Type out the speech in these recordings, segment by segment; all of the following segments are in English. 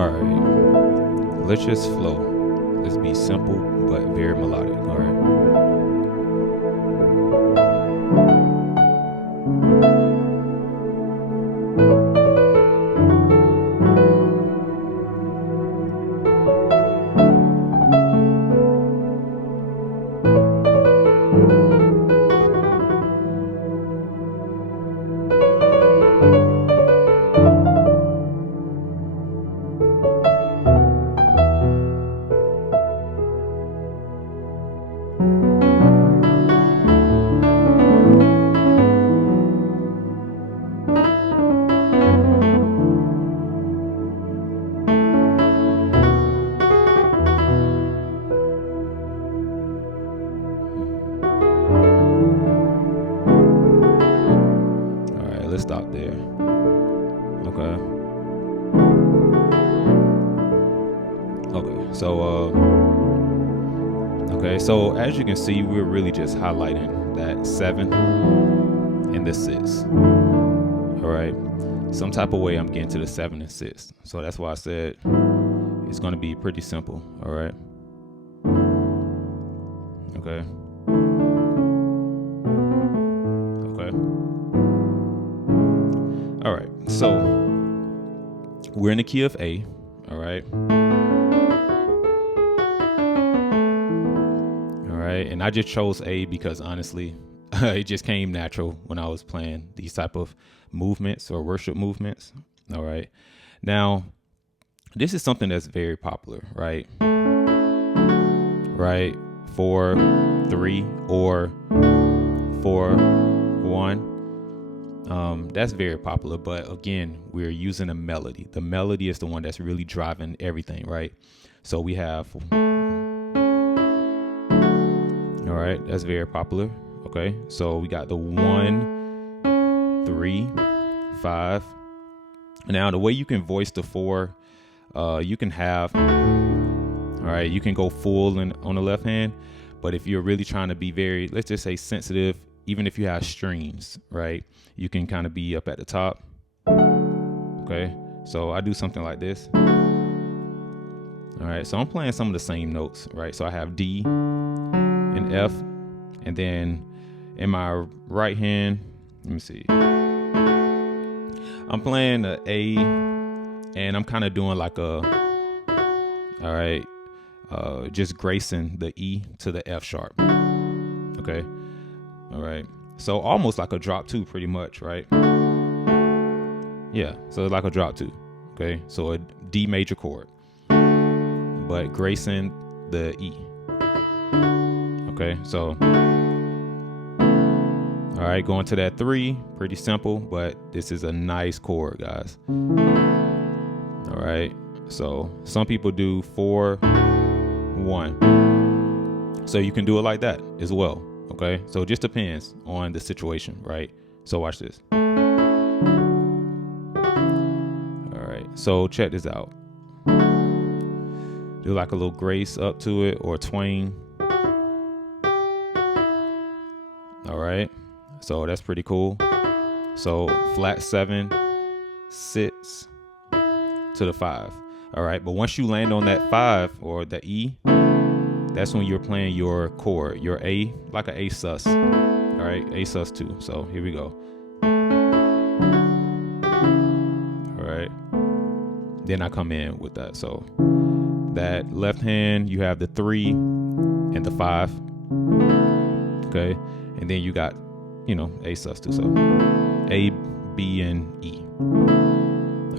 All right, let's just flow. Let's be simple but very melodic. All right. Let's stop there. Okay. So as you can see, we're really just highlighting that 7 and the 6. All right. Some type of way I'm getting to the 7 and 6. So that's why I said it's going to be pretty simple. All right. Okay. All right, so we're in the key of A, all right? All right, and I just chose A because honestly, it just came natural when I was playing these type of movements or worship movements, all right? Now, this is something that's very popular, right? Right, 4, 3, or 4, 1. That's very popular, but again, we're using a melody. The melody is the one that's really driving everything, right? So we have, all right, that's very popular. Okay, so we got the 1, 3, 5. Now the way you can voice the 4, you can have, all right, you can go full on the left hand, but if you're really trying to be very, let's just say sensitive, even if you have strings, right, you can kind of be up at the top. Okay, so I do something like this. All right, so I'm playing some of the same notes, right? So I have D and F, and then in my right hand, let me see, I'm playing the A, and I'm kind of doing like a, all right, just gracing the E to the F sharp. Okay. All right, so almost like a drop 2 pretty much, right? Yeah, so like a drop 2, okay? So a D major chord, but gracing the E. Okay, so, all right, going to that 3, pretty simple, but this is a nice chord, guys. All right, so some people do 4, 1. So you can do it like that as well. Okay, so it just depends on the situation, right? So watch this. All right, so check this out. Do like a little grace up to it or twang. All right, so that's pretty cool. So flat 7, 6 to the 5. All right, but once you land on that 5 or the E, that's when you're playing your chord, your A, like an A sus. All right, A sus 2. So here we go. All right. Then I come in with that. So that left hand, you have the 3 and the 5. Okay. And then you got, A sus 2. So A, B, and E.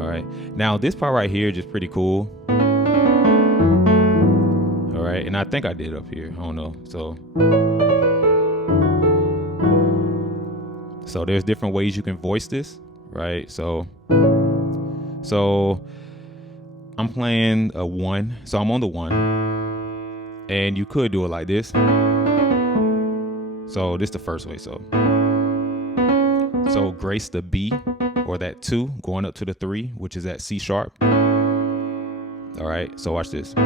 All right. Now this part right here is just pretty cool. Right, and I think I did up here. I don't know. So there's different ways you can voice this, right? So I'm playing a 1. So I'm on the 1. And you could do it like this. So this is the first way. So grace the B or that 2 going up to the 3, which is at C sharp. All right, so watch this.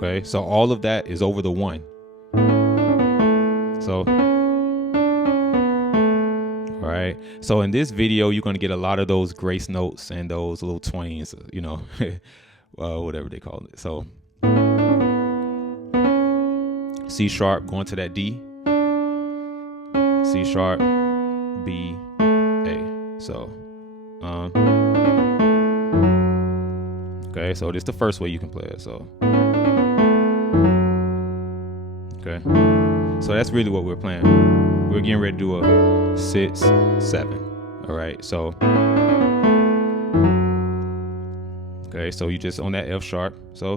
Okay, so all of that is over the 1. So, all All right. So in this video, you're going to get a lot of those grace notes and those little twangs, you know, whatever they call it. So C sharp going to that D, C sharp, B, A. So, okay. So this is the first way you can play it. So, okay. So that's really what we're playing. We're getting ready to do a 6, 7. All right. So, okay. So you just on that F sharp. So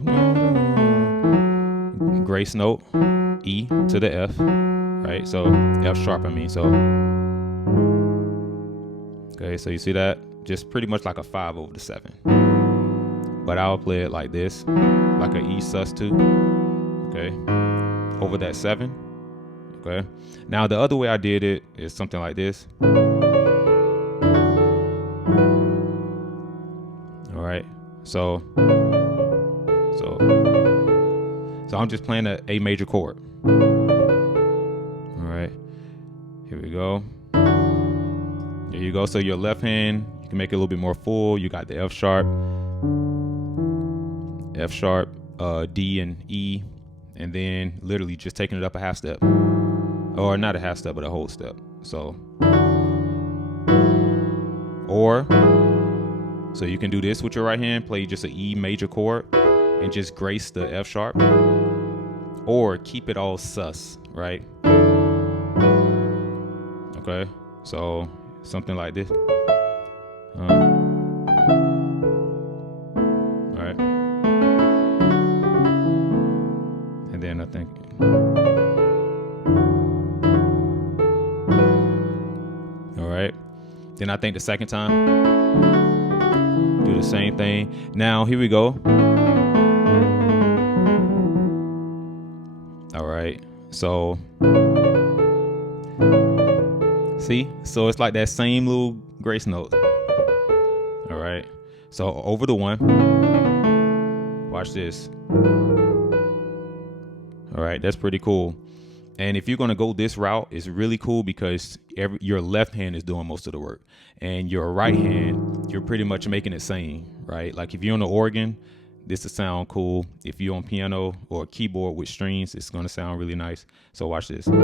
grace note, E to the F, right? So F sharp, I mean. So, okay. So you see that? Just pretty much like a 5 over the 7. But I'll play it like this, like an E sus2, okay, over that 7. Okay. Now the other way I did it is something like this. All right. So I'm just playing a A major chord. All right. Here we go. There you go. So your left hand, you can make it a little bit more full. You got the F sharp, D and E, and then literally just taking it up a half step. Or not a half step, but a whole step. So you can do this with your right hand, play just an E major chord and just grace the F sharp, or keep it all sus, right? Okay, so something like this. All right, and then I think. Then I think the second time, do the same thing. Now, here we go. All right. So, see? So it's like that same little grace note. All right. So over the 1. Watch this. All right. That's pretty cool. And if you're going to go this route, it's really cool because your left hand is doing most of the work, and your right hand, you're pretty much making it sing, right? Like if you're on the organ, this will sound cool. If you're on piano or keyboard with strings, it's going to sound really nice. So watch this. All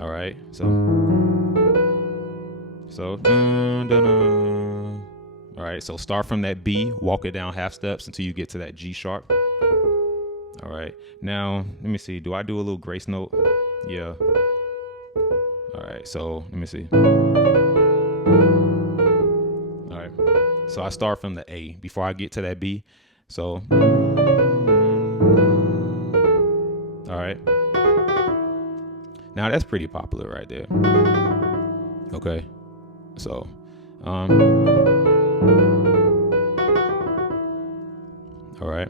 right. So, all right. So start from that B, walk it down half steps until you get to that G sharp. All right. Now, let me see. Do I do a little grace note? Yeah. All right. So let me see. All right. So I start from the A before I get to that B. So, all right. Now that's pretty popular right there. Okay. So, all right.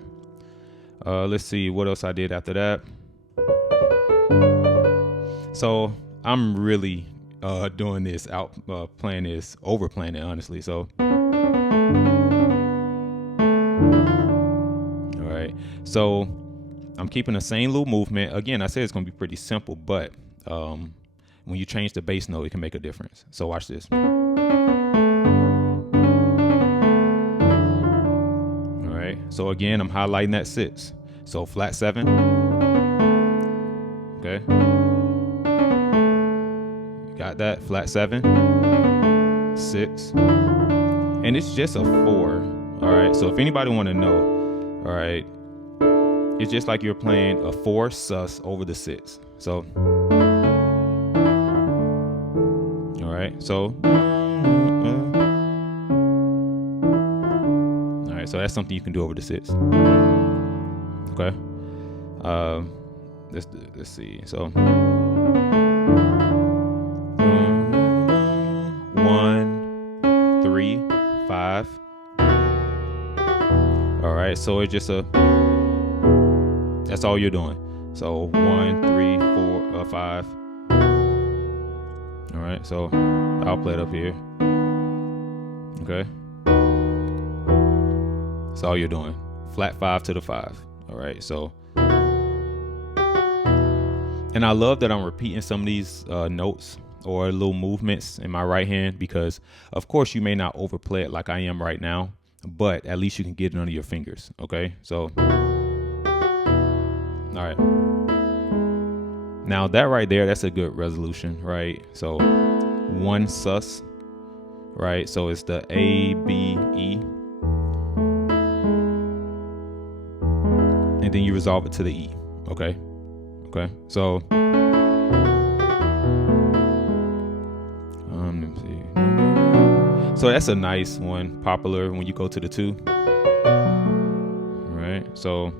Let's see what else I did after that. So I'm really doing this out, playing this, overplaying it, honestly. So, all right. So I'm keeping the same little movement. Again, I said it's going to be pretty simple, but when you change the bass note, it can make a difference. So watch this. All right. So again, I'm highlighting that 6. So flat 7. Okay. Got that, flat 7, 6, and it's just a 4. All right. So if anybody want to know, all right, it's just like you're playing a 4 sus over the 6. So, all right. So, all right. So that's something you can do over the 6. Okay. Let's see. So 1, 3, 5. All right. So it's just that's all you're doing. So 1, 3, 4, 5. All right. So I'll play it up here. Okay. That's all you're doing. Flat 5 to the 5. All right. So, and I love that I'm repeating some of these notes or little movements in my right hand, because of course you may not overplay it like I am right now, but at least you can get it under your fingers. Okay, so all right, now that right there, that's a good resolution, right? So one sus, right? So it's the A, B, E, and then you resolve it to the E. Okay, so let me see. So that's a nice one, popular when you go to the 2. All right, so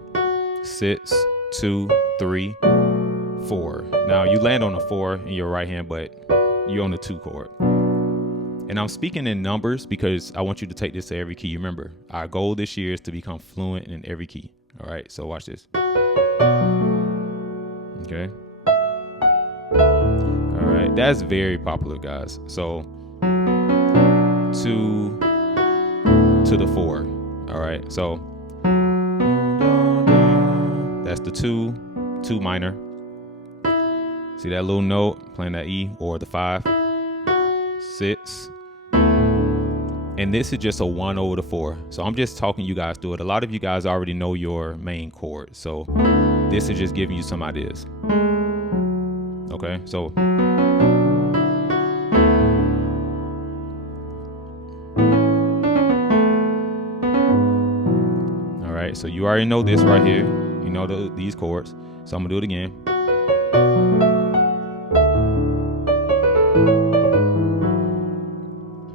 6, 2, 3, 4. Now you land on a 4 in your right hand, but you're on the 2 chord. And I'm speaking in numbers because I want you to take this to every key. Remember, our goal this year is to become fluent in every key. All right, so watch this. Okay. All right, that's very popular, guys. So 2 to the 4. All right, so that's the 2 minor. See that little note, playing that E, or the 5, 6, and this is just a 1 over the 4. So I'm just talking you guys through it. A lot of you guys already know your main chord, so this is just giving you some ideas. Okay, so all right, so you already know this right here. You know these chords, so I'm gonna do it again.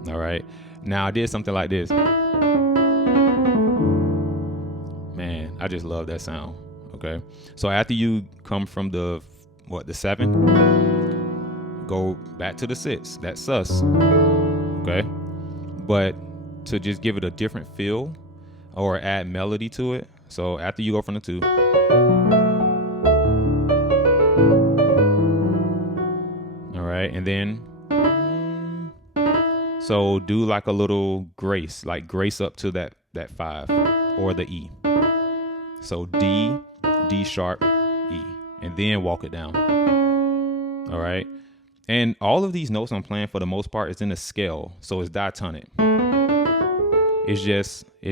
All right, now I did something like this. Man, I just love that sound. Okay, so after you come from the 7, go back to the 6. That's sus. Okay, but to just give it a different feel or add melody to it. So after you go from the 2, all right, and then so do like a little grace, like grace up to that 5 or the E. So D, D sharp, E, and then walk it down. All right, and all of these notes I'm playing for the most part is in a scale, so it's diatonic. It's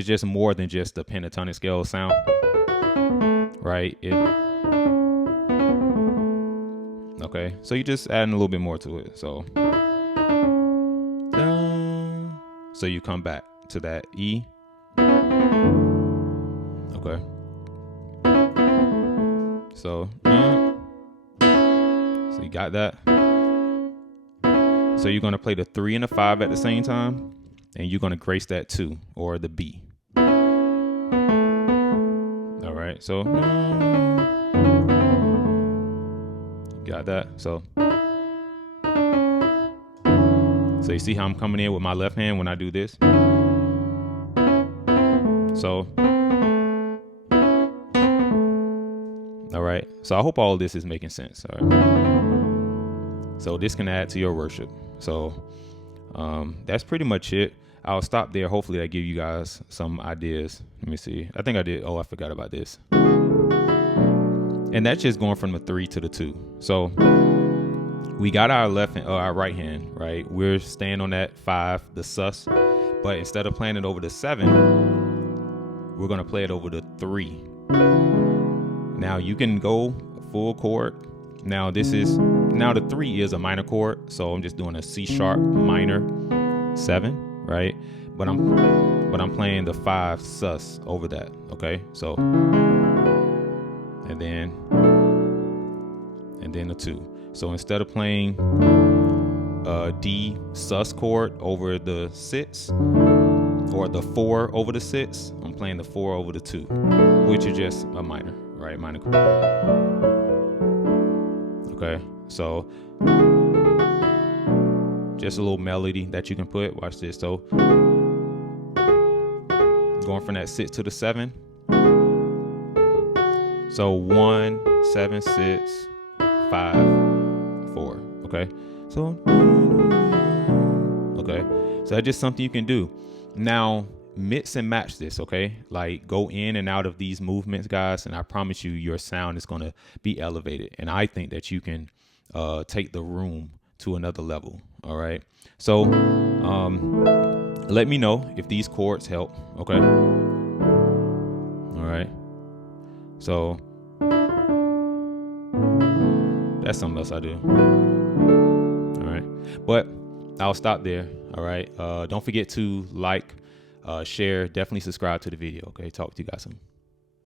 just more than just the pentatonic scale sound, right? Okay, so you just adding a little bit more to it. So you come back to that E. Okay. So you got that. So you're gonna play the 3 and the 5 at the same time, and you're gonna grace that 2 or the B. All right, so you got that. So you see how I'm coming in with my left hand when I do this. So all right, so I hope all of this is making sense. All right, so this can add to your worship. So that's pretty much it. I'll stop there. Hopefully that give you guys some ideas. Let me see. I think I did. Oh, I forgot about this. And that's just going from the 3 to the 2. So we got our left and our right hand, right? We're staying on that 5, the sus, but instead of playing it over the 7, we're gonna play it over the 3. Now you can go full chord. Now the 3 is a minor chord, so I'm just doing a C sharp minor 7, right? But I'm playing the 5 sus over that. Okay, so and then the 2. So instead of playing D sus chord over the 6 or the 4 over the 6, I'm playing the 4 over the 2, which is just a minor, right? Minor chord. Okay, so just a little melody that you can put. Watch this. So going from that 6 to the 7. So 1, 7, 6, 5, 4. Okay, so that's just something you can do. Now mix and match this. Okay, like go in and out of these movements, guys, and I promise you your sound is going to be elevated. And I think that you can take the room to another level. All right. So let me know if these chords help. Okay. All right. So that's something else I do. All right. But I'll stop there. All right. Don't forget to like, share, definitely subscribe to the video. Okay. Talk to you guys soon.